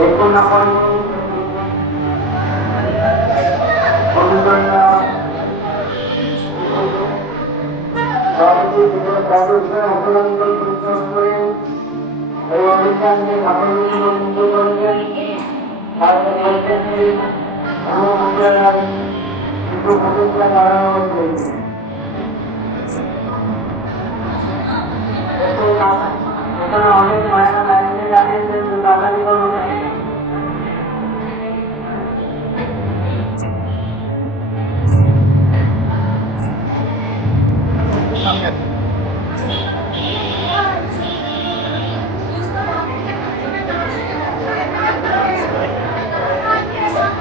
দেখুন এখন অনুজনরা অবলম্বন পরিশ্রম করে এই অভিযানকে সাফল্যমণ্ডিত করেছেন। তাদের মধ্যে অনুমোদন কিছু ভূমিকা পালন করেছে।